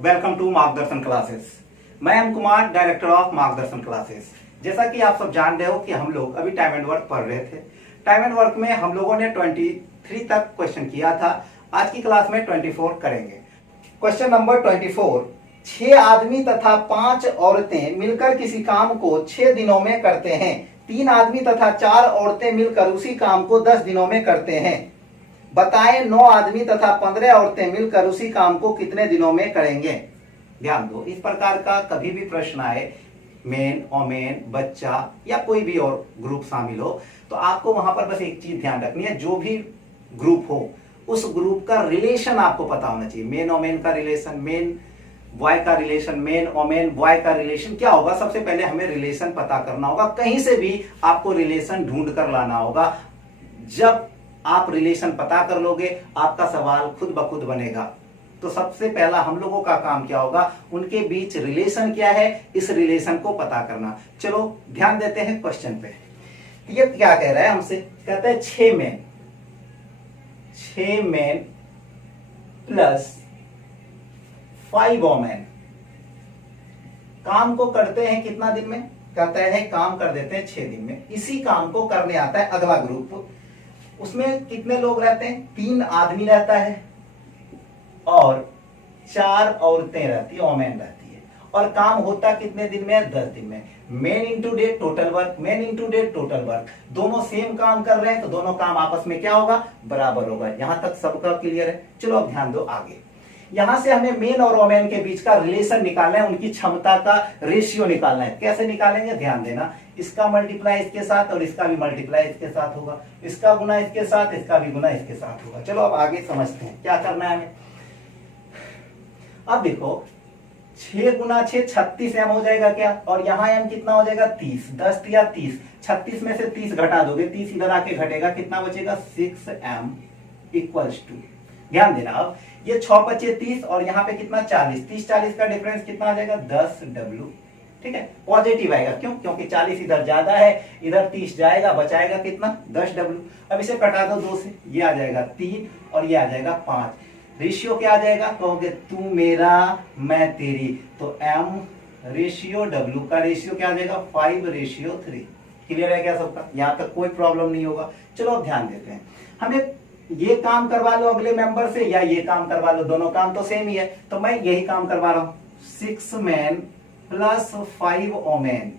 Welcome to मार्गदर्शन classes. मैं M Kumar, director of मार्गदर्शन क्लासेस। जैसा कि आप सब जान रहे हो कि हम लोग अभी टाइम एंड वर्क पढ़ रहे थे। टाइम एंड वर्क में हम लोगों ने 23 तक क्वेश्चन किया था। आज की क्लास में 24 करेंगे। क्वेश्चन नंबर 24, 6 आदमी तथा 5 औरतें मिलकर किसी काम को 6 दिनों में करते हैं। 3 आदमी तथा 4 औरतें मिलकर उसी काम को 10 दिनों में करते हैं। बताएं 9 आदमी तथा 15 औरतें मिलकर उसी काम को कितने दिनों में करेंगे। ध्यान दो, इस प्रकार का कभी भी प्रश्न आए, मेन, ओमेन, बच्चा या कोई भी और ग्रुप शामिल हो, तो आपको वहां पर बस एक चीज ध्यान रखनी है, जो भी ग्रुप हो उस ग्रुप का रिलेशन आपको पता होना चाहिए। मेन ओमेन का रिलेशन, मेन बॉय का रिलेशन, मेन ओमेन बॉय का रिलेशन क्या होगा। सबसे पहले हमें रिलेशन पता करना होगा। कहीं से भी आपको रिलेशन ढूंढ कर लाना होगा। जब आप रिलेशन पता कर लोगे, आपका सवाल खुद ब खुद बनेगा। तो सबसे पहला हम लोगों का काम क्या होगा, उनके बीच रिलेशन क्या है, इस रिलेशन को पता करना। चलो ध्यान देते हैं क्वेश्चन पे। ये क्या कह रहा है हमसे, कहता है 6 मैन प्लस 5 वोमेन काम को करते हैं कितना दिन में। कहता है काम कर देते हैं 6 दिन में। इसी काम को करने आता है अगला ग्रुप। उसमें कितने लोग रहते हैं, 3 आदमी रहता है और 4 औरतें रहती है, ओमेन रहती है। और काम होता कितने दिन में, 10 दिन में। Main into day total work, main into day total work, दोनों सेम काम कर रहे हैं तो दोनों काम आपस में क्या होगा, बराबर होगा। यहां तक सबका क्लियर है। चलो अब ध्यान दो आगे। यहां से हमें मेन और वोमेन के बीच का रिलेशन निकालना है, उनकी क्षमता का रेशियो निकालना है। कैसे निकालेंगे, ध्यान देना। इसका मल्टीप्लाई इसके साथ और इसका भी मल्टीप्लाई इसके साथ होगा। इसका गुना इसके साथ, इसका भी गुना इसके साथ होगा। चलो अब आगे समझते हैं क्या करना है हमें। अब देखो 6 गुना 6 36 एम हो जाएगा क्या, और यहां एम कितना हो जाएगा 30। 10 या 30, 36 में से 30 घटा दोगे, 30 इधर आके घटेगा, कितना बचेगा 6 एम इक्वल्स टू। ध्यान देना, अब ये 6 बचे 30 और यहाँ पे कितना 40, 30-40 का डिफरेंस कितना आ जाएगा 10 डब्ल्यू। ठीक है, पॉजिटिव आएगा। क्यों, क्योंकि 40 इधर ज्यादा है, इधर 30 जाएगा, बचाएगा कितना 10 डब्ल्यू। अब इसे कटा दो 2 से, ये आ जाएगा 3 और ये आ जाएगा 5। रेशियो क्या आ जाएगा, कहोगे तू मेरा मैं तेरी, तो m रेशियो w का रेशियो क्या आ जाएगा 5:3। क्लियर है क्या सबका, यहां तक कोई प्रॉब्लम नहीं होगा। चलो अब ध्यान देते हैं। हमें ये काम करवा लो अगले मेंबर से या ये काम करवा लो, दोनों काम तो सेम ही है, तो मैं यही काम करवा रहा हूं। 6 मैन प्लस 5 ओमेन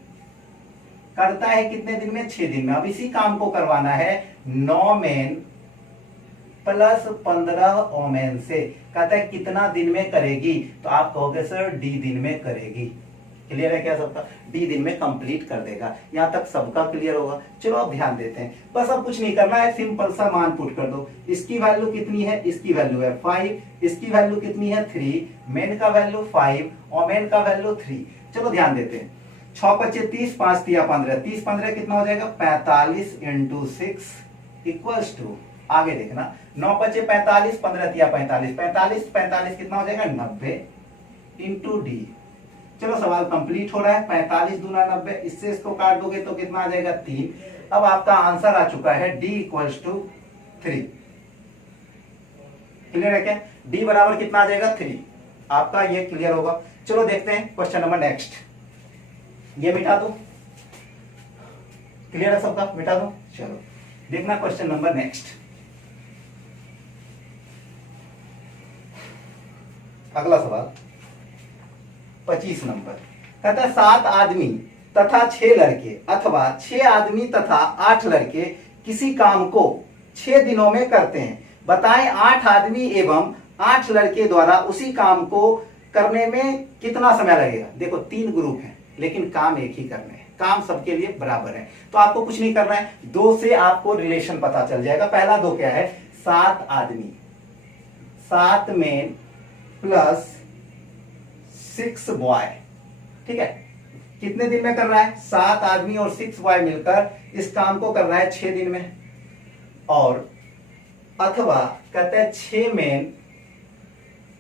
करता है कितने दिन में, 6 दिन में। अब इसी काम को करवाना है 9 मैन प्लस 15 ओमेन से। कहता है कितना दिन में करेगी, तो आप कहोगे सर डी दिन में करेगी। क्लियर है क्या सबका, डी दिन में कंप्लीट कर देगा। यहां तक सबका क्लियर होगा। चलो अब ध्यान देते हैं। बस अब कुछ नहीं करना है, सिंपल सा मान पुट कर दो। इसकी वैल्यू कितनी है, इसकी वैल्यू है 5, इसकी वैल्यू कितनी है 3, मेन का वैल्यू 5, ओमेन का वैल्यू 3। चलो ध्यान देते हैं। 6 बचे 30, 5 तिया 15, 30 15 कितना हो जाएगा 45 इंटू 6 इक्वल्स टू, आगे देखना 9 बचे 45, 15 तिया 45, 45 कितना हो जाएगा 90 इंटू डी। चलो सवाल कंप्लीट हो रहा है। 45 दूना 90, इससे इसको काट दोगे तो कितना आ जाएगा 3। अब आपका आंसर आ चुका है डी इक्वल्स टू 3। क्लियर है क्या, डी बराबर कितना आ जाएगा 3। आपका ये क्लियर होगा। चलो देखते हैं क्वेश्चन नंबर नेक्स्ट। ये मिटा दो, क्लियर है सबका, मिटा दो। चलो देखना क्वेश्चन नंबर नेक्स्ट। अगला सवाल 25 नंबर। कहता है 7 आदमी तथा 6 लड़के अथवा 6 आदमी तथा 8 लड़के किसी काम को 6 दिनों में करते हैं। बताएं 8 आदमी एवं 8 लड़के द्वारा उसी काम को करने में कितना समय लगेगा। देखो 3 ग्रुप हैं लेकिन काम एक ही करने हैं, काम सबके लिए बराबर है। तो आपको कुछ नहीं करना है, 2 से आपको रिलेशन पता चल जाएगा। पहला 2 क्या है, 7 आदमी, 7 मेन प्लस 6 बॉय। ठीक है, कितने दिन में कर रहा है, 7 आदमी और 6 बॉय मिलकर इस काम को कर रहा है 6 दिन में। और अथवा कहते हैं 6 मेन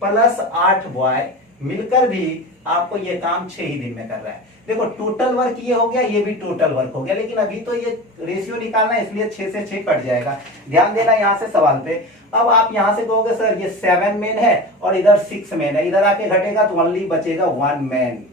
प्लस 8 बॉय मिलकर भी आपको ये काम 6 ही दिन में कर रहा है। देखो टोटल वर्क ये हो गया, ये भी टोटल वर्क हो गया, लेकिन अभी तो ये रेशियो निकालना है इसलिए 6 से 6 कट जाएगा। ध्यान देना यहां से सवाल पे, अब आप यहां से कहोगे सर ये 7 मैन है और इधर 6 मैन है, इधर आके घटेगा तो ओनली बचेगा 1 मैन।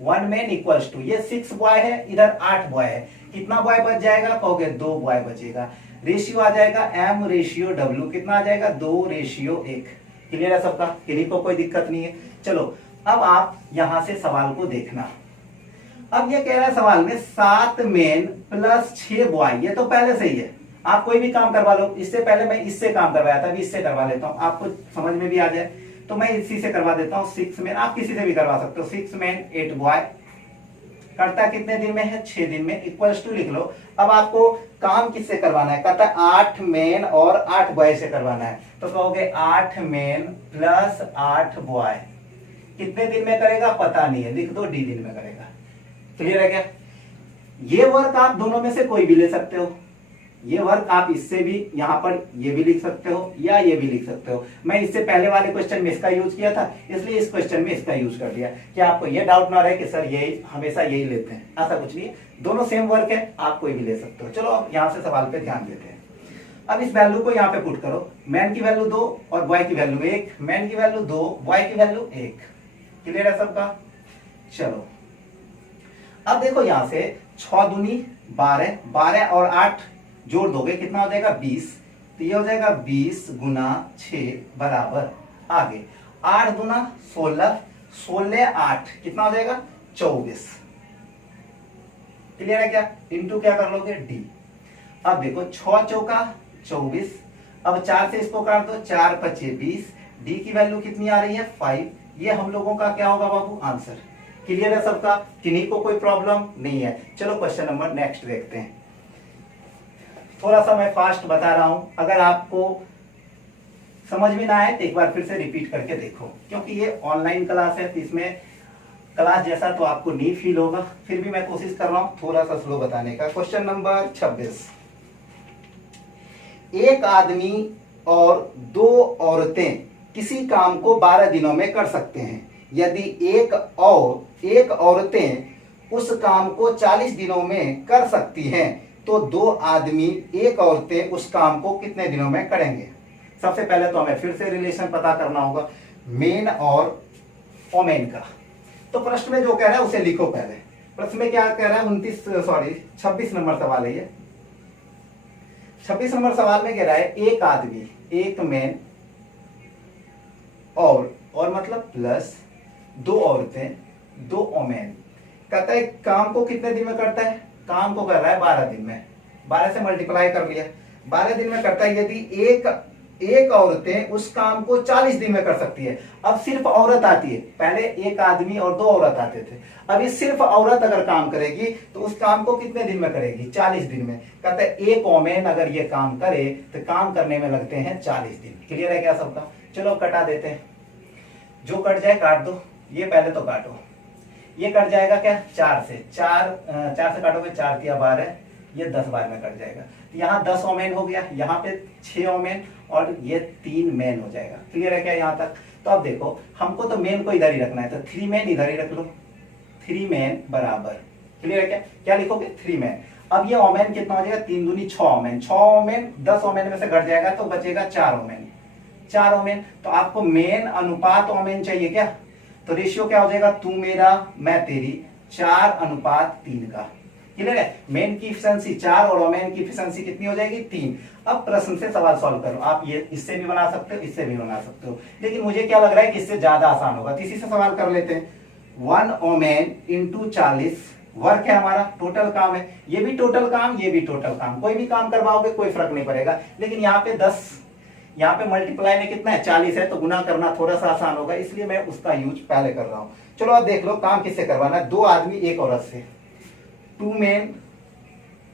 1 मैन इक्वल्स टू ये 6 बॉय है, इधर 8 बॉय है, कितना बॉय बच जाएगा, कहोगे 2 बॉय बचेगा। रेशियो आ जाएगा M/W, कितना आ जाएगा 2:1। क्लियर है सबका, किन्हीं को कोई दिक्कत नहीं है। चलो अब आप यहां से सवाल को देखना। अब ये कह रहा है सवाल में 7 मेन प्लस 6 बॉय, ये तो पहले से ही है, आप कोई भी काम करवा लो। इससे पहले मैं इससे काम करवाया था, अभी इससे करवा लेता हूं, आपको समझ में भी आ जाए तो मैं इसी से करवा देता हूं। 6 मेन, आप किसी से भी करवा सकते हो। 6 मेन 8 बॉय करता कितने दिन में है, 6 दिन में, इक्वल्स टू लिख लो। अब आपको काम किससे करवाना है, कहता है 8 मेन और 8 बॉय से करवाना है, तो कहोगे 8 मेन प्लस 8 बॉय कितने दिन में करेगा पता नहीं है, लिख दो D दिन में करेगा। क्लियर है क्या? ये वर्क आप दोनों में से कोई भी ले सकते हो, ये वर्क आप इससे भी यहां पर ये भी लिख सकते हो या ये भी लिख सकते हो। मैं इससे पहले वाले क्वेश्चन में इसका यूज किया था, इसलिए इस क्वेश्चन में इसका यूज कर दिया कि आपको ये डाउट ना रहे कि सर यही हमेशा यही लेते हैं, ऐसा कुछ नहीं है, दोनों सेम वर्क है, आप कोई भी ले सकते हो। चलो अब यहां से सवाल पे ध्यान देते हैं। अब इस वैल्यू को यहाँ पे पुट करो, मैन की वैल्यू 2 और बॉय की वैल्यू 1, मैन की वैल्यू 2, बॉय की वैल्यू 1। क्लियर है सबका? चलो अब देखो यहां से 6 दूनी 12, 12 और 8 जोड़ दोगे कितना हो जाएगा 20, तो ये हो जाएगा 20 गुना 6 बराबर आगे 8 दूना 16, 16 8 कितना हो जाएगा 24। क्लियर है क्या? इनटू क्या कर लोगे D। अब देखो 6 चौका 24, अब 4 से इसको काट दो, 4 5 20, D की वैल्यू कितनी आ रही है 5। ये हम लोगों का क्या होगा बाबू आंसर। क्लियर है सबका, किन्हीं को कोई प्रॉब्लम नहीं है। चलो क्वेश्चन नंबर नेक्स्ट देखते हैं। थोड़ा सा मैं फास्ट बता रहा हूं, अगर आपको समझ में ना आए तो एक बार फिर से रिपीट करके देखो, क्योंकि ये ऑनलाइन क्लास है तो इसमें क्लास जैसा तो आपको नहीं फील होगा, फिर भी मैं कोशिश कर रहा हूं थोड़ा सा स्लो बताने का। क्वेश्चन नंबर 26, एक आदमी और 2 औरतें किसी काम को 12 दिनों में कर सकते हैं। यदि एक औरतें उस काम को 40 दिनों में कर सकती हैं, तो 2 आदमी 1 औरतें उस काम को कितने दिनों में करेंगे। सबसे पहले तो हमें फिर से रिलेशन पता करना होगा मेन और ओमेन का। तो प्रश्न में जो कह रहा है उसे लिखो पहले। प्रश्न में क्या कह रहा है 26 नंबर सवाल है ये। 26 नंबर सवाल में कह रहा है एक आदमी, एक मैन और मतलब प्लस 2 औरतें 2 ओमेन, कहता है काम को कितने दिन में करता है, काम को कर रहा है 12 दिन में, 12 से मल्टीप्लाई कर लिया, 12 दिन में करता है। यदि एक औरतें उस काम को 40 दिन में कर सकती है। अब सिर्फ औरत आती है, पहले एक आदमी और 2 औरत आते थे, अभी सिर्फ औरत अगर काम करेगी तो उस काम को कितने दिन में करेगी 40 दिन में। कहते हैं एक ओमेन अगर ये काम करे तो काम करने में लगते हैं 40 दिन। क्लियर है क्या सबका? चलो कटा देते हैं, जो कट जाए काट दो, ये पहले तो काटो, ये कट जाएगा क्या 4 से, 4 से काटोगे 4 तिया 12, ये 10 बार में कट जाएगा। यहाँ 10 ओमेन हो गया, यहाँ पे 6 ओमेन और ये 3 मैन हो जाएगा। क्लियर है क्या यहाँ तक? तो अब देखो हमको तो मैन को इधर ही रखना है, तो 3 मैन इधर ही रख लो, 3 मैन बराबर। क्लियर है क्या? क्या लिखोगे 3 मैन। अब ये ओमेन कितना हो जाएगा 3 दूनी 6 ओमेन, 6 ओमेन 10 ओमेन में से घट जाएगा तो बचेगा 4 ओमेन, 4 ओमेन। तो आपको मेन अनुपात ओमेन चाहिए क्या, तो रेशियो क्या हो जाएगा तू मेरा मैं तेरी, 4:3 का। क्लियर है? मेन की एफिशिएंसी 4 और ओमेन की एफिशिएंसी कितनी हो जाएगी 3। अब प्रश्न से सवाल सॉल्व करो, आप ये इससे भी बना सकते हो, इससे भी बना सकते हो, लेकिन मुझे क्या लग रहा है कि इससे ज्यादा आसान होगा, तो इसी से सवाल कर लेते हैं। 1 ओमेन इंटू 40 वर्क है हमारा, टोटल काम है, ये भी टोटल काम, ये भी टोटल काम, कोई भी काम करवाओगे कोई फर्क नहीं पड़ेगा। लेकिन यहाँ पे 10, यहाँ पे मल्टीप्लाई में कितना है 40 है, तो गुना करना थोड़ा सा आसान होगा, इसलिए मैं उसका यूज पहले कर रहा हूं। चलो अब देख लो काम किससे करवाना है, 2 आदमी 1 औरत से, 2 मैन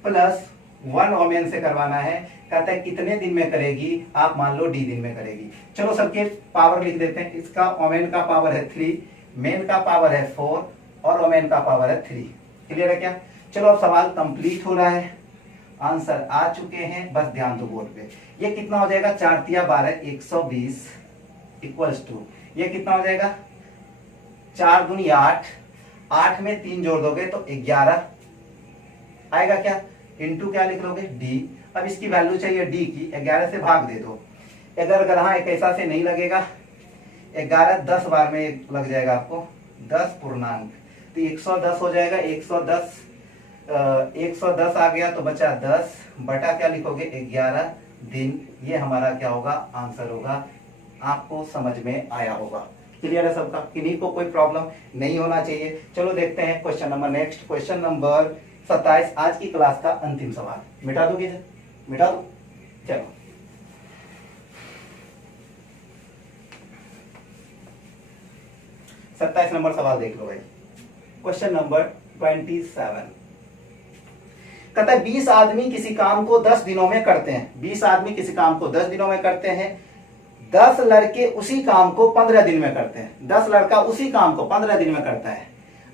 प्लस 1 ओमेन से करवाना है। कहता है कितने दिन में करेगी, आप मान लो D दिन में करेगी। चलो सबके पावर लिख देते हैं, इसका ओमेन का पावर है 3, मेन का पावर है 4 और ओमेन का पावर है 3। क्लियर है क्या? चलो अब सवाल कंप्लीट हो रहा है, आंसर आ चुके हैं, बस ध्यान दो बोर्ड पे। ये कितना हो जाएगा 4 तिया 12 120 इक्वल्स टू ये कितना हो जाएगा 4 दूनी 8, 8 में 3 जोड़ दोगे तो 11 आएगा क्या, इंटू क्या लिख लोगे D। अब इसकी वैल्यू चाहिए D की, 11 से भाग दे दो, अगर ग्रह एक ऐसा से नहीं लगेगा, 11 10 बार में लग जाएगा आपको 10 पूर्णांक, तो 110 हो जाएगा। 110 आ गया तो बचा 10 बटा क्या लिखोगे 11 दिन। ये हमारा क्या होगा आंसर होगा। आपको समझ में आया होगा, क्लियर है सबका, किन्हीं को कोई प्रॉब्लम नहीं होना चाहिए। चलो देखते हैं question number next, question number 27, आज की क्लास का अंतिम सवाल। मिटा दोगे, मिटा दो, चलो 27 नंबर सवाल देख लो भाई। क्वेश्चन नंबर 27 कहता है 20 आदमी किसी काम को 10 दिनों में करते हैं। 20 आदमी किसी काम को 10 दिनों में करते हैं। 10 लड़के उसी काम को 15 दिन में करते हैं। 10 लड़का उसी काम को 15 दिन में करता है।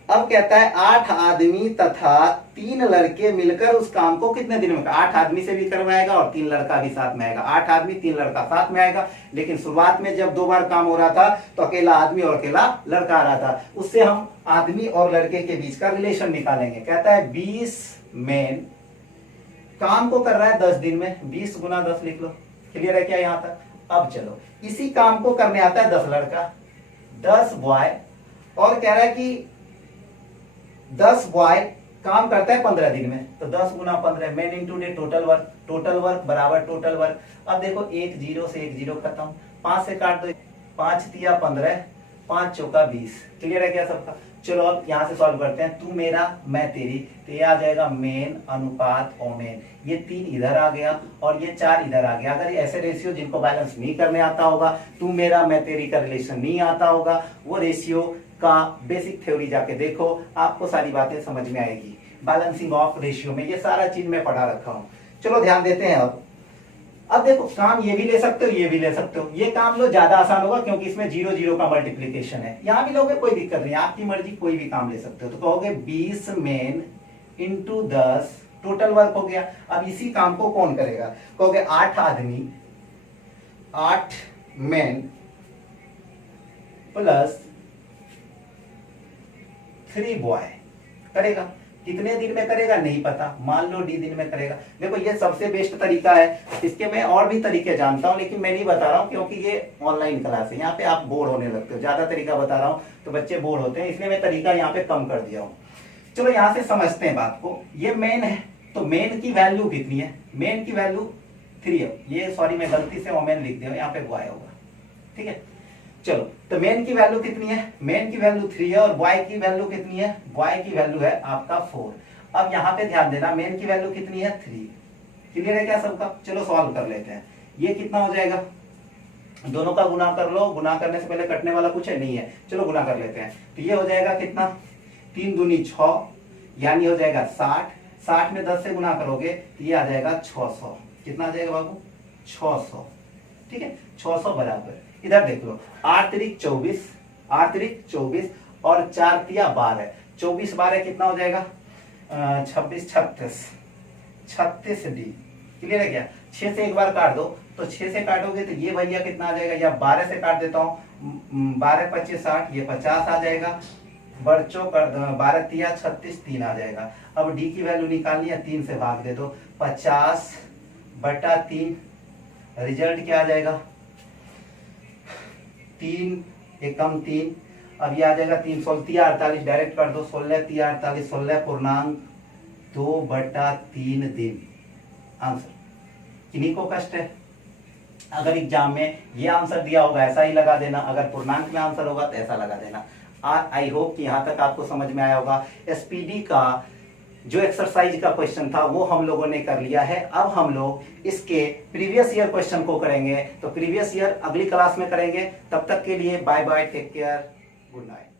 अब कहता है 8 आदमी तथा 3 लड़के मिलकर उस काम को कितने दिन में, 8 आदमी से भी करवाएगा और 3 लड़का भी साथ में आएगा। 8 आदमी 3 लड़का साथ में आएगा, लेकिन शुरुआत में जब 2 बार काम हो रहा था तो अकेला आदमी और अकेला लड़का आ रहा था। उससे हम आदमी और लड़के के बीच का रिलेशन निकालेंगे। कहता है 20 मैन काम को कर रहा है 10 दिन में, 20 गुना 10 लिख लो, क्लियर है क्या यहां तक। अब चलो इसी काम को करने आता है 10 लड़का, 10 बॉय, और कह रहा है कि 10 बॉय काम करता है 15 दिन में, तो 10 गुना 15 man into day total work, total work बराबर टोटल वर्क। अब देखो 1 0 से 1 0 खत्म, 5 से काट दो, 5 तिया 15, 5 चौका 20, क्लियर है क्या सबका। चलो अब यहां से सॉल्व करते हैं। तू मेरा मैं तेरी, तो ये आ जाएगा मेन अनुपात ओमेन। ये 3 इधर आ गया और ये 4 इधर आ गया। अगर ये ऐसे रेशियो जिनको बैलेंस नहीं करने आता होगा, तू मेरा मैं तेरी का रिलेशन नहीं आता होगा, वो रेशियो का बेसिक थ्योरी जाके देखो, आपको सारी बातें समझ में आएगी। बैलेंसिंग ऑफ रेशियो में ये सारा चीज मैं पढ़ा रखा हूं। चलो ध्यान देते हैं। अब देखो काम ये भी ले सकते हो, ये भी ले सकते हो। ये काम लो ज्यादा आसान होगा क्योंकि इसमें 0 0 का मल्टीप्लीकेशन है। यहां भी लोगे कोई दिक्कत नहीं, आपकी मर्जी, कोई भी काम ले सकते हो। तो कहोगे 20 मेन इंटू 10 टोटल वर्क हो गया। अब इसी काम को कौन करेगा, कहोगे 8 आदमी 8 मेन प्लस 3 बॉय करेगा। कितने दिन में करेगा नहीं पता, मान लो D दिन में करेगा। देखो ये सबसे बेस्ट तरीका है। इसके मैं और भी तरीके जानता हूं, लेकिन मैं नहीं बता रहा हूं क्योंकि ये ऑनलाइन क्लास है। यहाँ पे आप बोर होने लगते हो, ज्यादा तरीका बता रहा हूं तो बच्चे बोर होते हैं, इसलिए मैं तरीका यहाँ पे कम कर दिया हूं। चलो यहाँ से समझते हैं बात को। ये मेन है, तो मेन की वैल्यू कितनी है, मेन की वैल्यू 3 है। ये सॉरी मैं गलती से ओमेन लिख दिया, यहाँ पे बॉय होगा, ठीक है। चलो तो मेन की वैल्यू कितनी है, मेन की वैल्यू 3 है, और बॉय की वैल्यू कितनी है, बॉय की वैल्यू है आपका 4। अब यहाँ पे ध्यान देना, मेन की वैल्यू कितनी है 3, क्लियर है क्या सबका। चलो सॉल्व कर लेते हैं। ये कितना हो जाएगा, दोनों का गुना कर लो। गुना करने से पहले कटने वाला कुछ है नहीं है, चलो गुना कर लेते हैं। तो ये हो जाएगा कितना, 3 दूनी 6, यानी हो जाएगा 60। 60 में 10 से गुना करोगे तो ये आ जाएगा 600। कितना आ जाएगा बाबू, 600, ठीक है। 600 बराबर, इधर देख लो, 8 त्रिक 24, 8 त्रिक 24 और 4 तिया 12, 24 12 कितना हो जाएगा 26 36 डी, क्लियर है क्या। 6 से एक बार काट दो, तो 6 से काटोगे तो ये भैया कितना आ जाएगा, या 12 से काट देता हूँ, 12 25 60, ये 50 आ जाएगा। बर्चो कर 12 तिया 36, 3 आ जाएगा। अब डी की वैल्यू निकालनी है, 3 से भाग दे दो, 50 बटा 3, रिजल्ट क्या आ जाएगा 3 एकम 3। अब ये आ जाएगा 3 16 तिया 48, डायरेक्ट कर दो, 16 तिया 48, 16 पूर्णांक 2 बटा 3 दिन। आंसर किन्हीं को कष्ट है, अगर एग्जाम में ये आंसर दिया होगा ऐसा ही लगा देना, अगर पूर्णांक में आंसर होगा तो ऐसा लगा देना। आई होप कि यहां तक आपको समझ में आया होगा। एसपीडी का जो एक्सरसाइज का क्वेश्चन था वो हम लोगों ने कर लिया है। अब हम लोग इसके प्रीवियस ईयर क्वेश्चन को करेंगे, तो प्रीवियस ईयर अगली क्लास में करेंगे। तब तक के लिए bye bye, take care, good night.